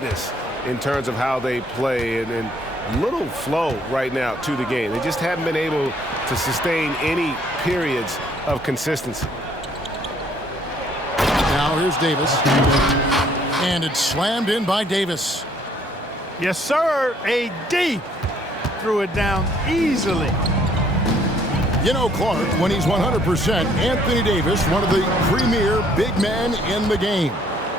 this in terms of how they play and little flow right now to the game. They just haven't been able to sustain any periods of consistency. Now here's Davis. And it's slammed in by Davis. Yes, sir. AD threw it down easily. You know, Clark, when he's 100%, Anthony Davis, one of the premier big men in the game.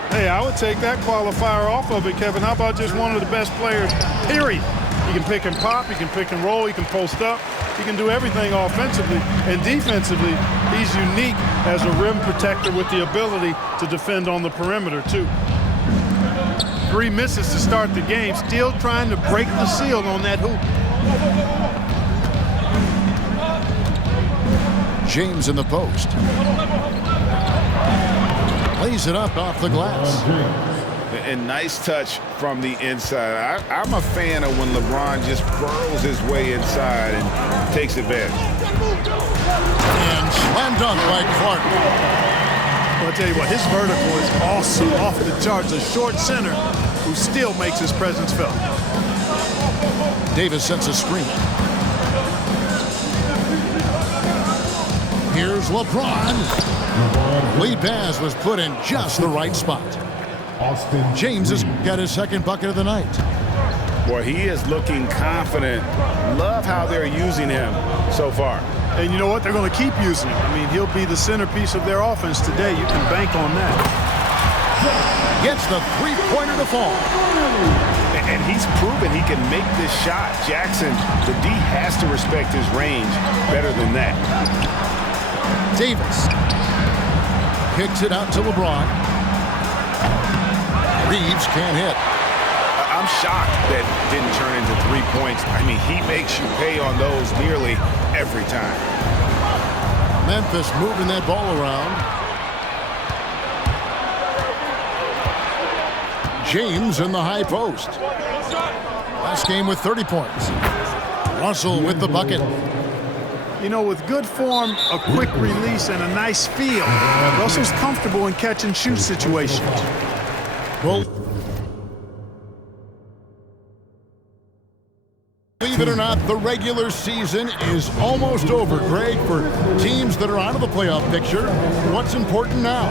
Hey, I would take that qualifier off of it, Kevin. How about just one of the best players, period? He can pick and pop, he can pick and roll, he can post up, he can do everything offensively. And defensively, he's unique as a rim protector with the ability to defend on the perimeter, too. 3 misses to start the game, still trying to break the seal on that hoop. James in the post. Lays it up off the glass. And nice touch from the inside. I'm a fan of when LeBron just burrows his way inside and takes advantage. And slam dunk by Clark. Well, I'll tell you what, his vertical is awesome, off the charts. A short center who still makes his presence felt. Davis sets a screen. Here's LeBron. Lead pass was put in just the right spot. James has got his second bucket of the night. Boy, he is looking confident. Love how they're using him so far. And you know what? They're going to keep using him. I mean, he'll be the centerpiece of their offense today. You can bank on that. Gets the three-pointer to fall. And he's proven he can make this shot. Jackson, the D has to respect his range better than that. Davis kicks it out to LeBron. Reeves can't hit. I'm shocked that didn't turn into 3 points. I mean, he makes you pay on those nearly every time. Memphis moving that ball around. James in the high post. Last game with 30 points. Russell with the bucket. You know, with good form, a quick release, and a nice feel, Russell's comfortable in catch-and-shoot situations. Well, believe it or not, the regular season is almost over, Greg. For teams that are out of the playoff picture, what's important now?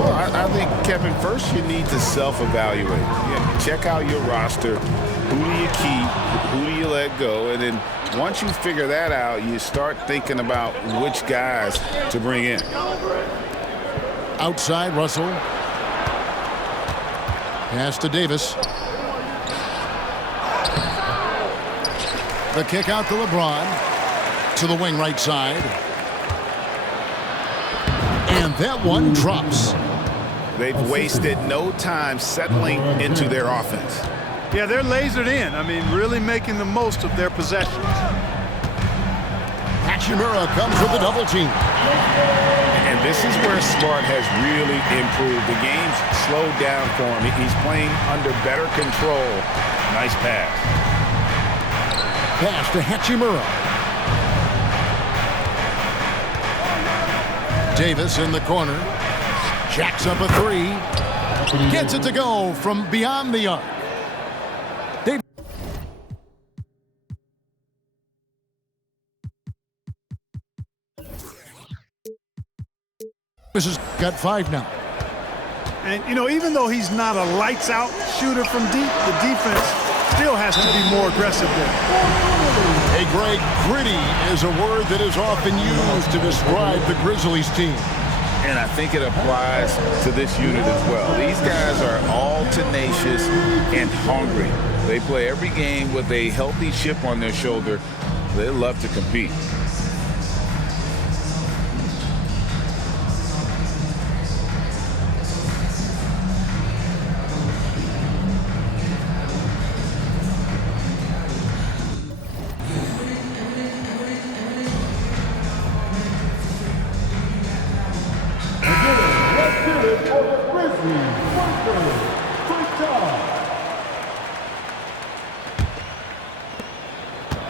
Well, I think, Kevin, first you need to self-evaluate. Yeah, check out your roster. Who do you keep? Who do you let go? And then once you figure that out, you start thinking about which guys to bring in. Outside, Russell. Pass to Davis. The kick out to LeBron. To the wing right side. And that one drops. They've wasted no time settling into their offense. Yeah, they're lasered in. I mean, really making the most of their possessions. Hachimura comes with a double team. And this is where Smart has really improved. The game's slowed down for him. He's playing under better control. Nice pass. Pass to Hachimura. Davis in the corner. Jacks up a three. Gets it to go from beyond the arc. This has got 5 now. And, you know, even though he's not a lights-out shooter from deep, the defense still has to be more aggressive there. Hey, Greg, gritty is a word that is often used to describe the Grizzlies team. And I think it applies to this unit as well. These guys are all tenacious and hungry. They play every game with a healthy chip on their shoulder. They love to compete.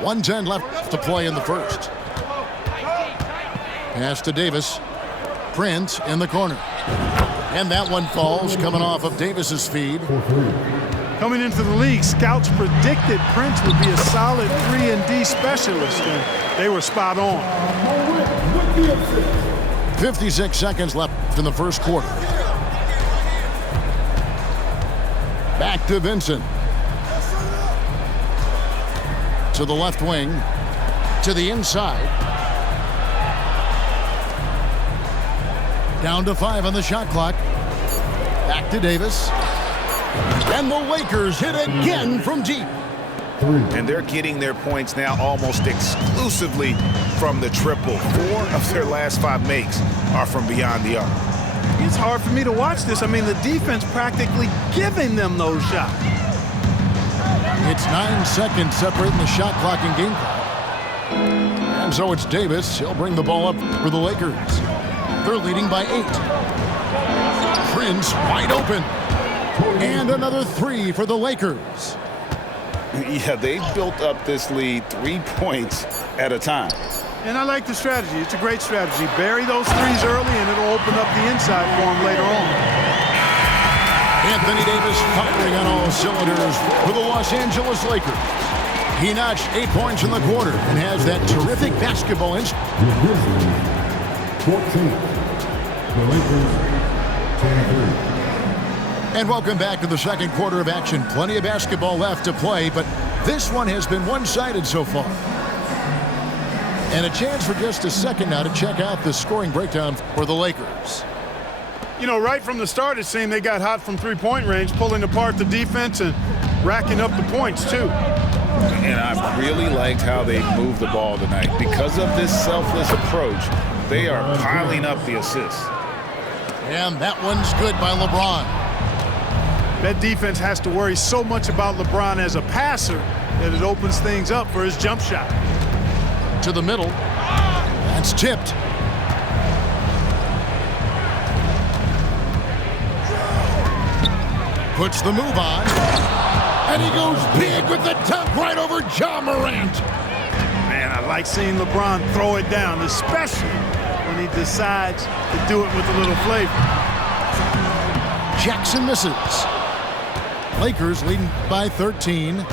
.110 left to play in the first. Pass to Davis. Prince in the corner. And that one falls, coming off of Davis's feed. Coming into the league, scouts predicted Prince would be a solid 3-and-D specialist, and they were spot on. 56 seconds left in the first quarter. Back to Vincent. To the left wing. To the inside. Down to 5 on the shot clock. Back to Davis. And the Lakers hit again from deep. And they're getting their points now almost exclusively from the triple. 4 of their last 5 makes are from beyond the arc. It's hard for me to watch this. I mean, the defense practically giving them those shots. It's 9 seconds separating the shot clock and game clock. And so it's Davis. He'll bring the ball up for the Lakers. They're leading by 8. Prince wide open. And another 3 for the Lakers. Yeah, they built up this lead 3 points at a time. And I like the strategy. It's a great strategy. Bury those threes early, and it'll open up the inside for him later on. Anthony Davis firing on all cylinders for the Los Angeles Lakers. He notched 8 points in the quarter and has that terrific basketball instinct. 14. The Lakers 23. And welcome back to the second quarter of action. Plenty of basketball left to play, but this one has been one-sided so far. And a chance for just a second now to check out the scoring breakdown for the Lakers. You know, right from the start, it seemed they got hot from three-point range, pulling apart the defense and racking up the points, too. And I really liked how they moved the ball tonight. Because of this selfless approach, they are piling up the assists. And that one's good by LeBron. That defense has to worry so much about LeBron as a passer that it opens things up for his jump shot. To the middle. That's tipped. Puts the move on. And he goes big with the dunk right over Ja Morant. Man, I like seeing LeBron throw it down, especially when he decides to do it with a little flavor. Jackson misses. Lakers leading by 13.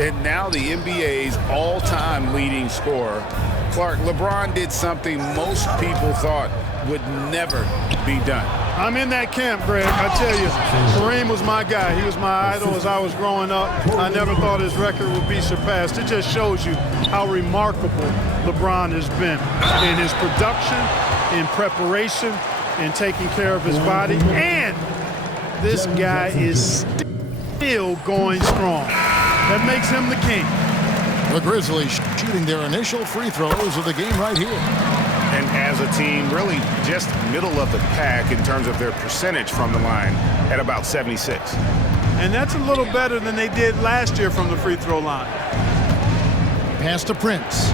And now the NBA's all-time leading scorer. Clark, LeBron did something most people thought would never be done. I'm in that camp, Greg. I tell you, Kareem was my guy. He was my idol as I was growing up. I never thought his record would be surpassed. It just shows you how remarkable LeBron has been in his production, in preparation, in taking care of his body. And this guy is still going strong. That makes him the king. The Grizzlies shooting their initial free throws of the game right here. And as a team, really just middle of the pack in terms of their percentage from the line at about 76. And that's a little better than they did last year from the free throw line. Pass to Prince.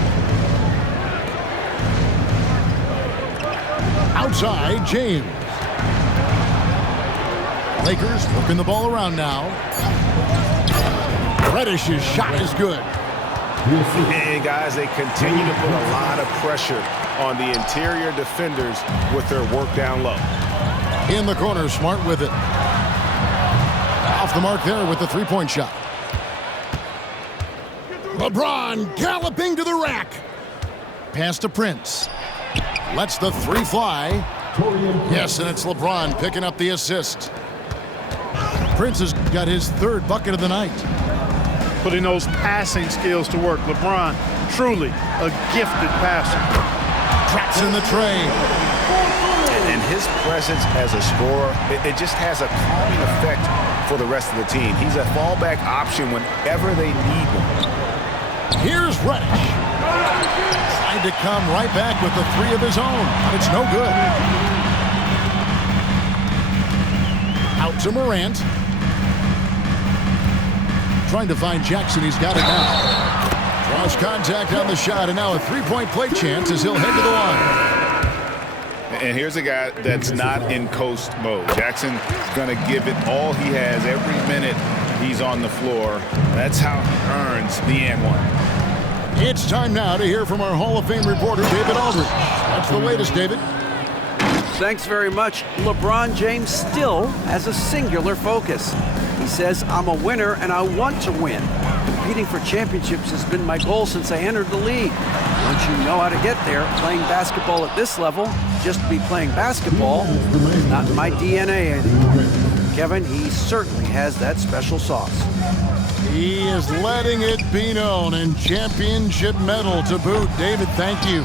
Outside, James. Lakers working the ball around now. Reddish's shot is good. And guys, they continue to put a lot of pressure on the interior defenders with their work down low. In the corner, Smart with it. Off the mark there with the three-point shot. LeBron galloping to the rack. Pass to Prince. Lets the three fly. Yes, and it's LeBron picking up the assist. Prince has got his third bucket of the night. Putting those passing skills to work. LeBron, truly a gifted passer. Traps in the tray. And his presence as a scorer, it just has a calming effect for the rest of the team. He's a fallback option whenever they need one. Here's Reddish. Trying to come right back with the three of his own, but it's no good. Out to Morant. Trying to find Jackson. He's got it now. Draws contact on the shot, and now a three-point play chance as he'll head to the line. And here's a guy that's not in coast mode. Jackson's going to give it all he has every minute he's on the floor. That's how he earns the and one. It's time now to hear from our Hall of Fame reporter, David Aldridge. What's the latest, David? Thanks very much. LeBron James still has a singular focus. He says, "I'm a winner and I want to win. Competing for championships has been my goal since I entered the league. Once you know how to get there, playing basketball at this level, just to be playing basketball, is not in my DNA anymore." Kevin, he certainly has that special sauce. He is letting it be known, and championship medal to boot. David, thank you.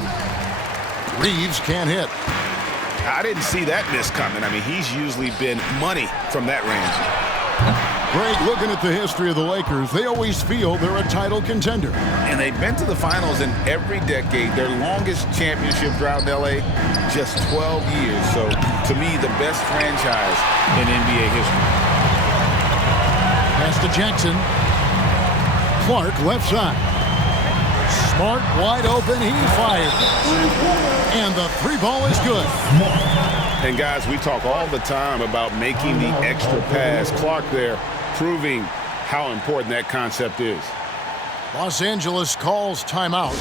Reeves can't hit. I didn't see that miss coming. I mean, he's usually been money from that range. Greg, looking at the history of the Lakers, they always feel they're a title contender. And they've been to the finals in every decade. Their longest championship drought in L.A., just 12 years. So, to me, the best franchise in NBA history. Pass to Jackson. Clark, left side. Smart, wide open, he fires. And the three ball is good. And, guys, we talk all the time about making the extra pass. Clark there proving how important that concept is. Los Angeles calls timeout.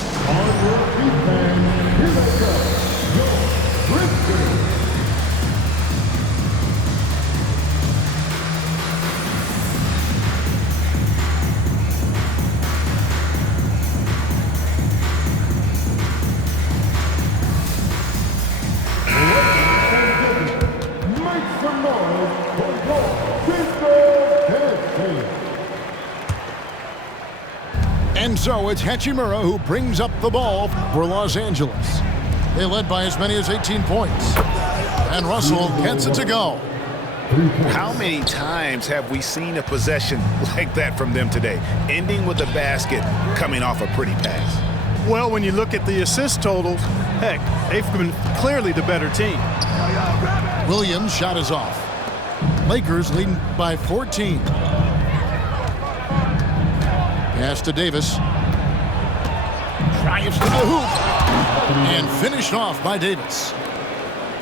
And so it's Hachimura who brings up the ball for Los Angeles. They led by as many as 18 points. And Russell gets it to go. How many times have we seen a possession like that from them today, ending with a basket coming off a pretty pass? Well, when you look at the assist totals, heck, they've been clearly the better team. Williams' shot is off. Lakers leading by 14. Pass to Davis. Drives to the hoop. And finished off by Davis.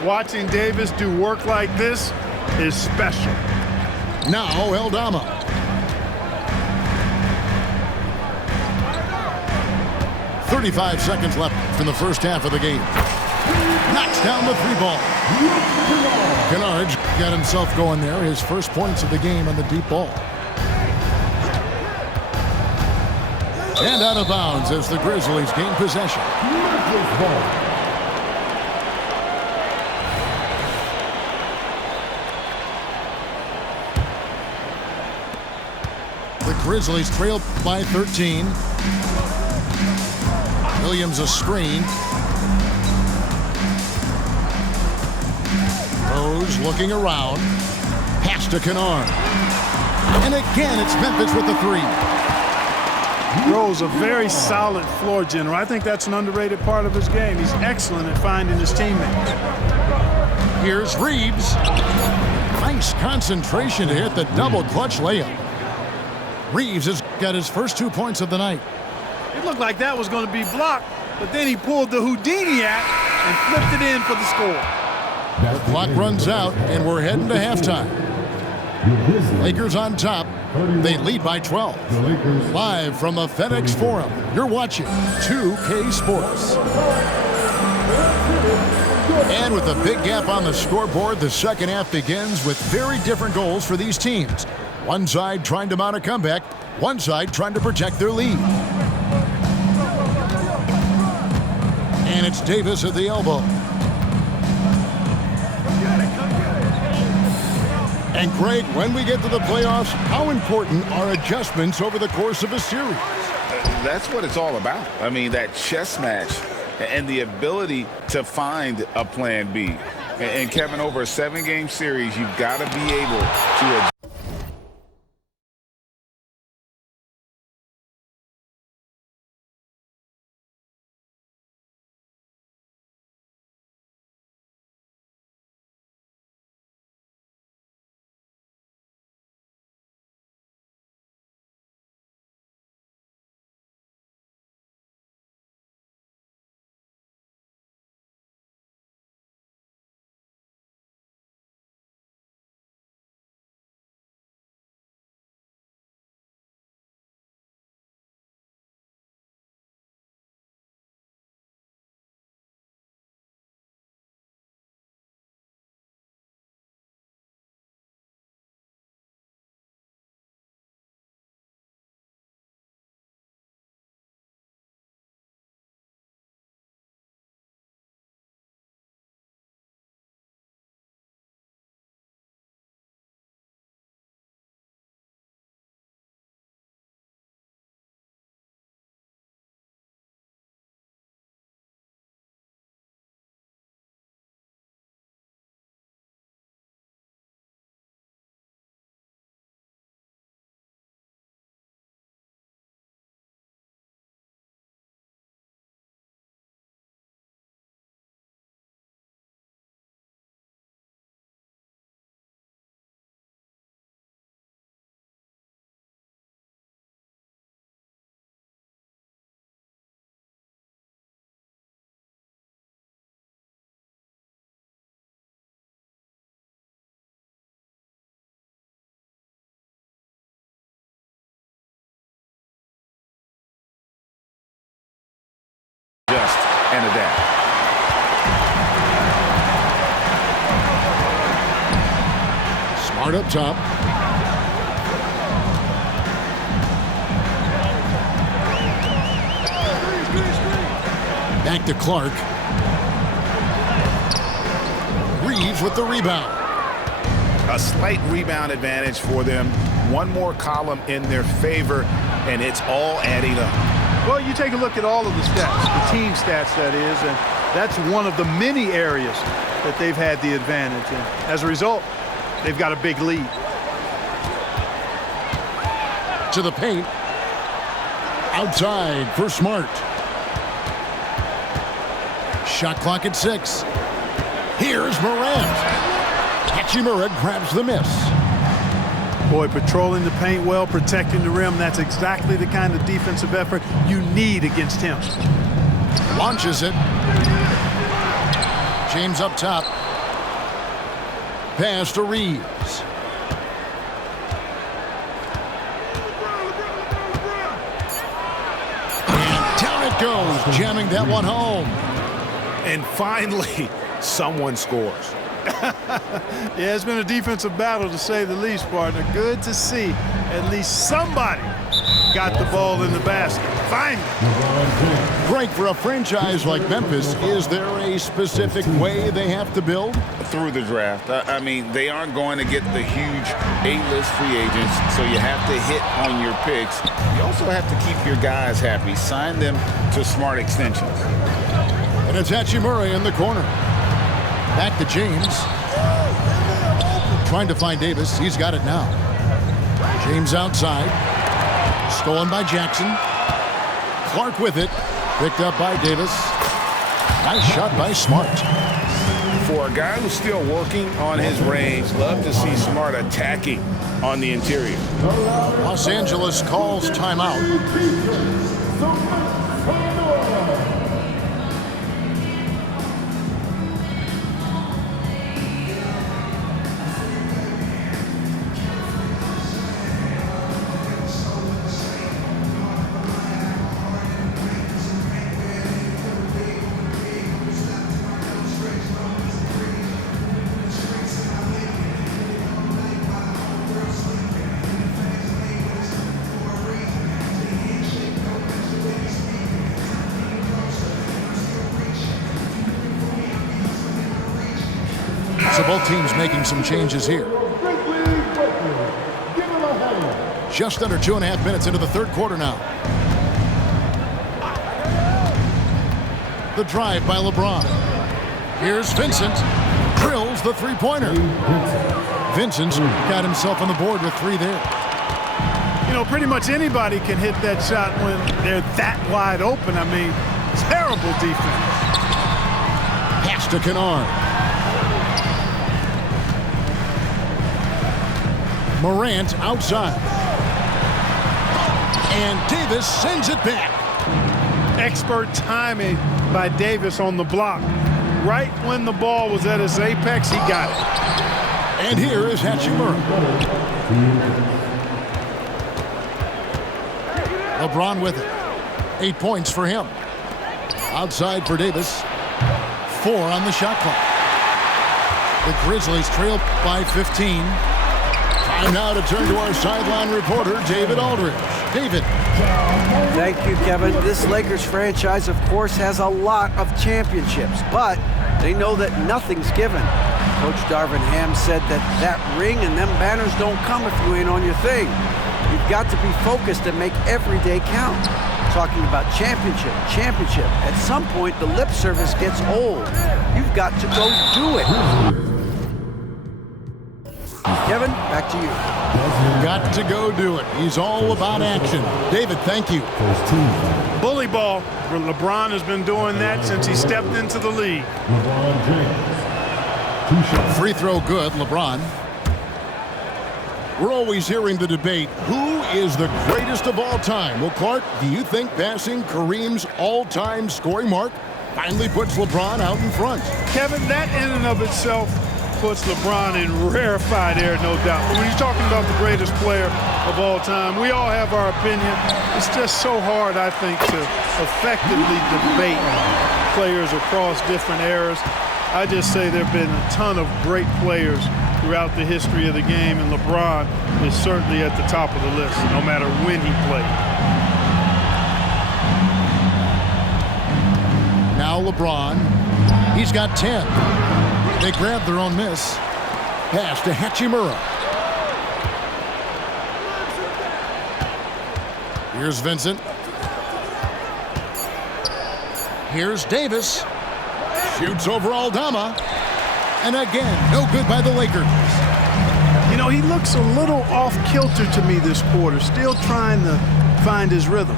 Watching Davis do work like this is special. Now Eldama. "35 seconds left in the first half of the game. Knocks down the three ball. Kennard got himself going there. His first points of the game on the deep ball. And out of bounds as the Grizzlies gain possession. The Grizzlies trail by 13. Williams a screen. Rose looking around. Pass to Kennard. And again, it's Memphis with the three. Rose, a very solid floor general. I think that's an underrated part of his game. He's excellent at finding his teammates. Here's Reeves. Nice concentration to hit the double clutch layup. Reeves has got his first 2 points of the night. It looked like that was going to be blocked, but then he pulled the Houdini act and flipped it in for the score. The clock runs out, and we're heading to halftime. Lakers on top. They lead by 12. Live from the FedEx Forum, you're watching 2K Sports. And with a big gap on the scoreboard, the second half begins with very different goals for these teams. One side trying to mount a comeback, one side trying to protect their lead. And it's Davis at the elbow. And Greg, when we get to the playoffs, how important are adjustments over the course of a series? That's what it's all about. I mean, that chess match and the ability to find a plan B. And Kevin, over a 7-game series, you've got to be able to adjust. and adapt. Smart up top. Back to Clark. Reeves with the rebound. A slight rebound advantage for them. One more column in their favor, and it's all adding up. Well, you take a look at all of the stats, the team stats, that is, and that's one of the many areas that they've had the advantage. And as a result, they've got a big lead. To the paint. Outside for Smart. Shot clock at 6. Here's Morant. Hachimura grabs the miss. Boy, patrolling the paint well, protecting the rim, that's exactly the kind of defensive effort you need against him. Launches it. James up top. Pass to Reeves. And down it goes, jamming that one home. And finally, someone scores. Yeah, it's been a defensive battle, to say the least, partner. Good to see at least somebody got the ball in the basket. Finally. Great for a franchise like Memphis. Is there a specific way they have to build? Through the draft. I mean, they aren't going to get the huge A-list free agents, so you have to hit on your picks. You also have to keep your guys happy. Sign them to smart extensions. And it's Hachimura in the corner. Back to James. Trying to find Davis. He's got it now. James outside. Stolen by Jackson. Clark with it. Picked up by Davis. Nice shot by Smart. For a guy who's still working on his range, love to see Smart attacking on the interior. Los Angeles calls timeout. So both teams making some changes here. Just under 2.5 minutes into the third quarter now. The drive by LeBron. Here's Vincent. Drills the three-pointer. Vincent's got himself on the board with 3 there. You know, pretty much anybody can hit that shot when they're that wide open. I mean, terrible defense. Pass to Kennard. Morant outside. And Davis sends it back. Expert timing by Davis on the block. Right when the ball was at its apex, he got it. And here is Hachimura. LeBron with it. 8 points for him. Outside for Davis. 4 on the shot clock. The Grizzlies trail by 15. Time now to turn to our sideline reporter, David Aldridge. David. Thank you, Kevin. This Lakers franchise, of course, has a lot of championships, but they know that nothing's given. Coach Darvin Ham said that ring and them banners don't come if you ain't on your thing. You've got to be focused and make every day count. Talking about championship. At some point, the lip service gets old. You've got to go do it. Kevin, back to you. Got to go do it. He's all about action. David, thank you. Bully ball. LeBron has been doing that since he stepped into the league. Free throw good, LeBron. We're always hearing the debate, who is the greatest of all time? Well, Clark, do you think passing Kareem's all-time scoring mark finally puts LeBron out in front? Kevin, that in and of itself puts LeBron in rarefied air, no doubt. But when you're talking about the greatest player of all time. We all have our opinion. It's just so hard, I think, to effectively debate players across different eras. I just say there have been a ton of great players throughout the history of the game, and LeBron is certainly at the top of the list, no matter when he played. Now LeBron, he's got 10. They grab their own miss. Pass to Hachimura. Here's Vincent. Here's Davis. Shoots over Aldama. And again, no good by the Lakers. You know, he looks a little off-kilter to me this quarter, still trying to find his rhythm.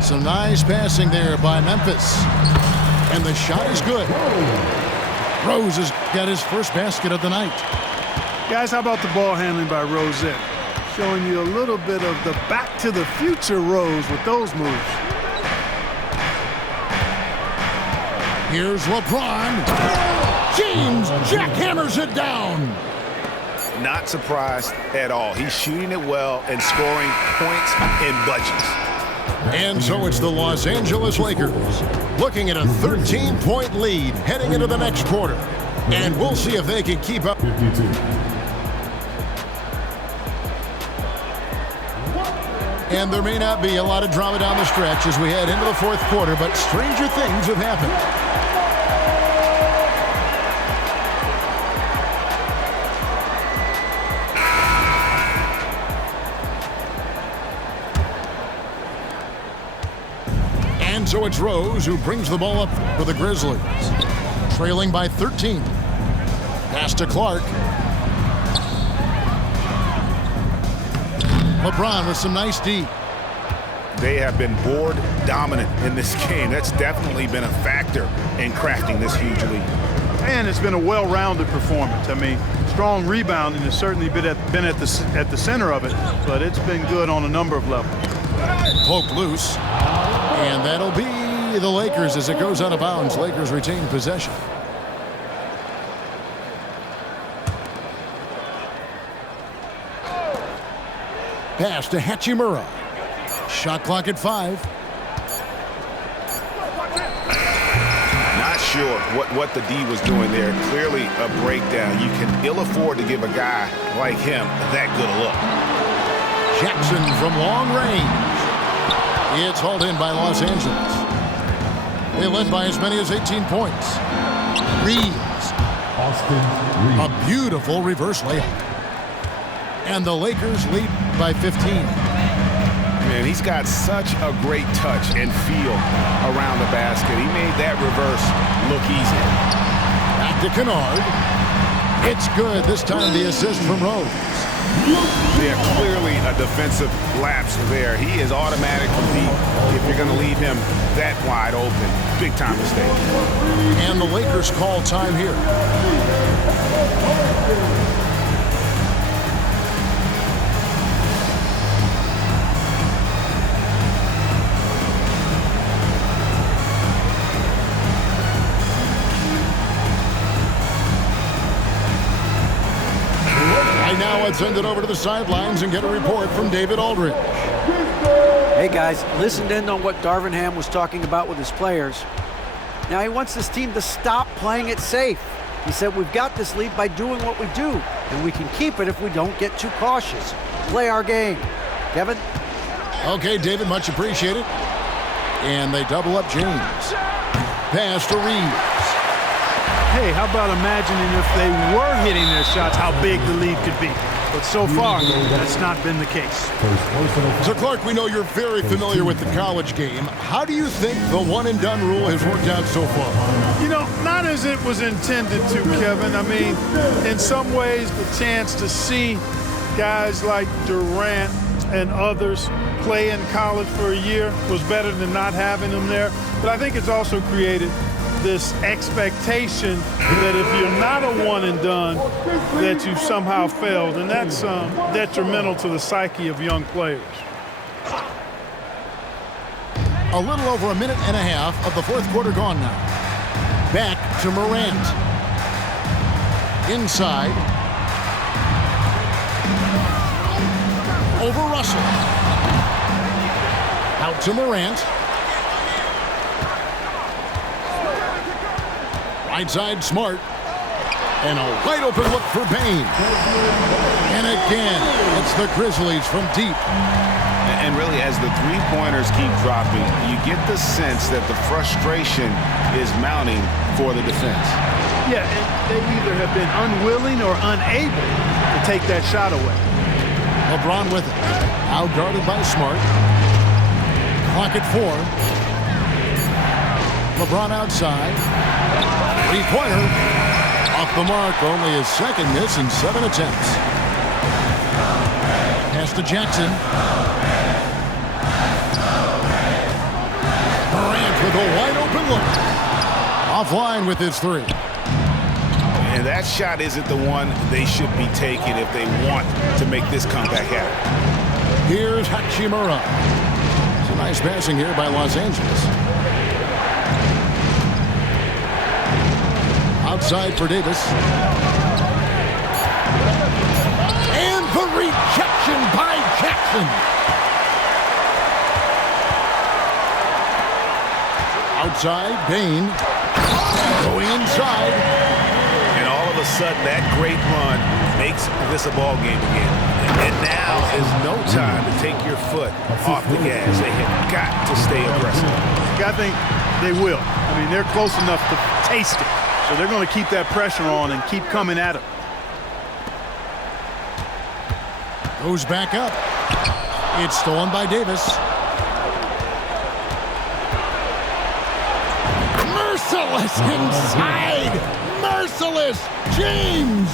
Some nice passing there by Memphis. And the shot is good. Rose has got his first basket of the night. Guys, how about the ball handling by Rosette? Showing you a little bit of the back-to-the-future Rose with those moves. Here's LeBron. James jackhammers it down. Not surprised at all. He's shooting it well and scoring points in bunches. And so it's the Los Angeles Lakers looking at a 13-point lead heading into the next quarter. And we'll see if they can keep up. 52. And there may not be a lot of drama down the stretch as we head into the fourth quarter, but stranger things have happened. And so it's Rose who brings the ball up for the Grizzlies. Trailing by 13. Pass to Clark. LeBron with some nice D. They have been board dominant in this game. That's definitely been a factor in crafting this huge lead. And it's been a well-rounded performance. I mean, strong rebounding has certainly been at the center of it, but it's been good on a number of levels. Poked loose. And that'll be the Lakers as it goes out of bounds. Lakers retain possession. Pass to Hachimura. Shot clock at 5. Not sure what the D was doing there. Clearly a breakdown. You can ill afford to give a guy like him that good a look. Jackson from long range. It's hauled in by Los Angeles. They led by as many as 18 points. Reeves. Austin Reeves. A beautiful reverse layup. And the Lakers lead by 15. Man, he's got such a great touch and feel around the basket. He made that reverse look easy. Back to Kennard. It's good. This time the assist from Rose. Yeah, clearly a defensive lapse there. He is automatic from deep if you're going to leave him that wide open. Big time mistake. And the Lakers call time here. Now let's send it over to the sidelines and get a report from David Aldridge. Hey guys, listened in on what Darvin Ham was talking about with his players. Now he wants this team to stop playing it safe. He said we've got this lead by doing what we do, and we can keep it if we don't get too cautious. Play our game. Kevin? Okay, David, much appreciated. And they double up James. Pass to Reeves. Hey, how about imagining if they were hitting their shots, how big the lead could be. But so far, that's not been the case. So, Clark, we know you're very familiar with the college game. How do you think the one-and-done rule has worked out so far? You know, not as it was intended to, Kevin. I mean, in some ways, the chance to see guys like Durant and others play in college for a year was better than not having them there. But I think it's also created this expectation that if you're not a one and done, that you've somehow failed, and that's detrimental to the psyche of young players. A little over a minute and a half of the fourth quarter gone now. Back to Morant. Inside. over Russell. Out to Morant. Right side, Smart. And a wide open look for Bane. And again, it's the Grizzlies from deep. And really, as the three-pointers keep dropping, you get the sense that the frustration is mounting for the defense. Yeah, and they either have been unwilling or unable to take that shot away. LeBron with it. Out guarded by Smart. Clock at 4. LeBron outside. Three-pointer. Off the mark, only his second miss in 7 attempts. Pass to Jackson. Morant with a wide open look. Offline with his 3. And that shot isn't the one they should be taking if they want to make this comeback happen. Here's Hachimura. Some nice passing here by Los Angeles. Outside for Davis. And the rejection by Jackson. Outside, Bane. Going inside. And all of a sudden, that great run makes this a ball game again. And now is no time to take your foot off the gas. They have got to stay aggressive. I think they will. I mean, they're close enough to taste it. So they're going to keep that pressure on and keep coming at him. Goes back up. It's stolen by Davis. Merciless inside. Merciless James.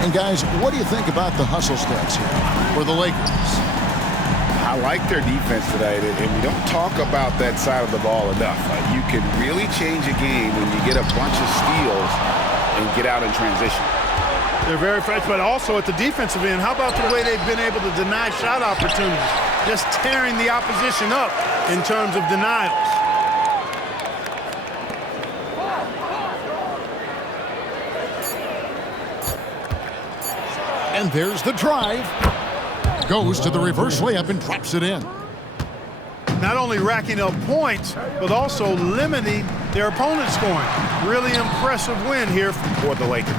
And guys, what do you think about the hustle stats here for the Lakers? I like their defense tonight, and we don't talk about that side of the ball enough. You can really change a game when you get a bunch of steals and get out in transition. They're very fresh, but also at the defensive end, how about the way they've been able to deny shot opportunities? Just tearing the opposition up in terms of denials. And there's the drive. Goes to the reverse layup and drops it in. Not only racking up points, but also limiting their opponent's scoring. Really impressive win here For the Lakers.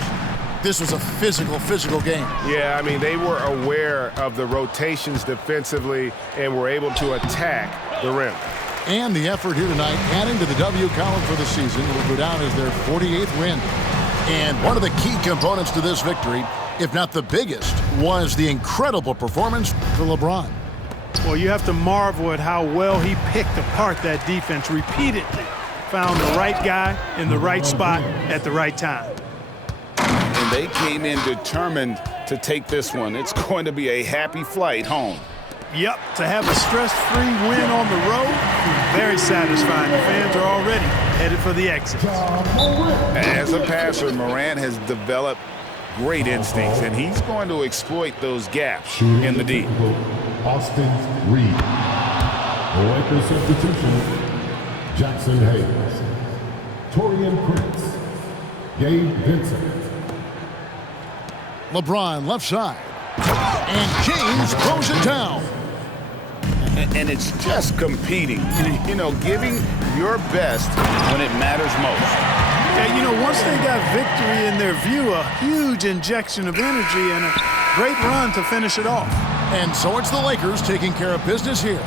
This was a physical game. Yeah, I mean, they were aware of the rotations defensively and were able to attack the rim. And the effort here tonight, adding to the W column for the season, will go down as their 48th win. And one of the key components to this victory, if not the biggest, was the incredible performance for LeBron. Well, you have to marvel at how well he picked apart that defense repeatedly. Found the right guy in the right spot at the right time. And they came in determined to take this one. It's going to be a happy flight home. Yep, to have a stress-free win on the road, very satisfying. The fans are already headed for the exit. As a passer, Morant has developed great instincts, and he's going to exploit those gaps in the D. Austin Reed. The Lakers substitution, Jackson Hayes. Torian Prince. Gabe Vincent. LeBron left side. And James throws it down. And it's just competing, you know, giving your best when it matters most. Yeah, you know, once they got victory in their view, a huge injection of energy and a great run to finish it off. And so it's the Lakers taking care of business here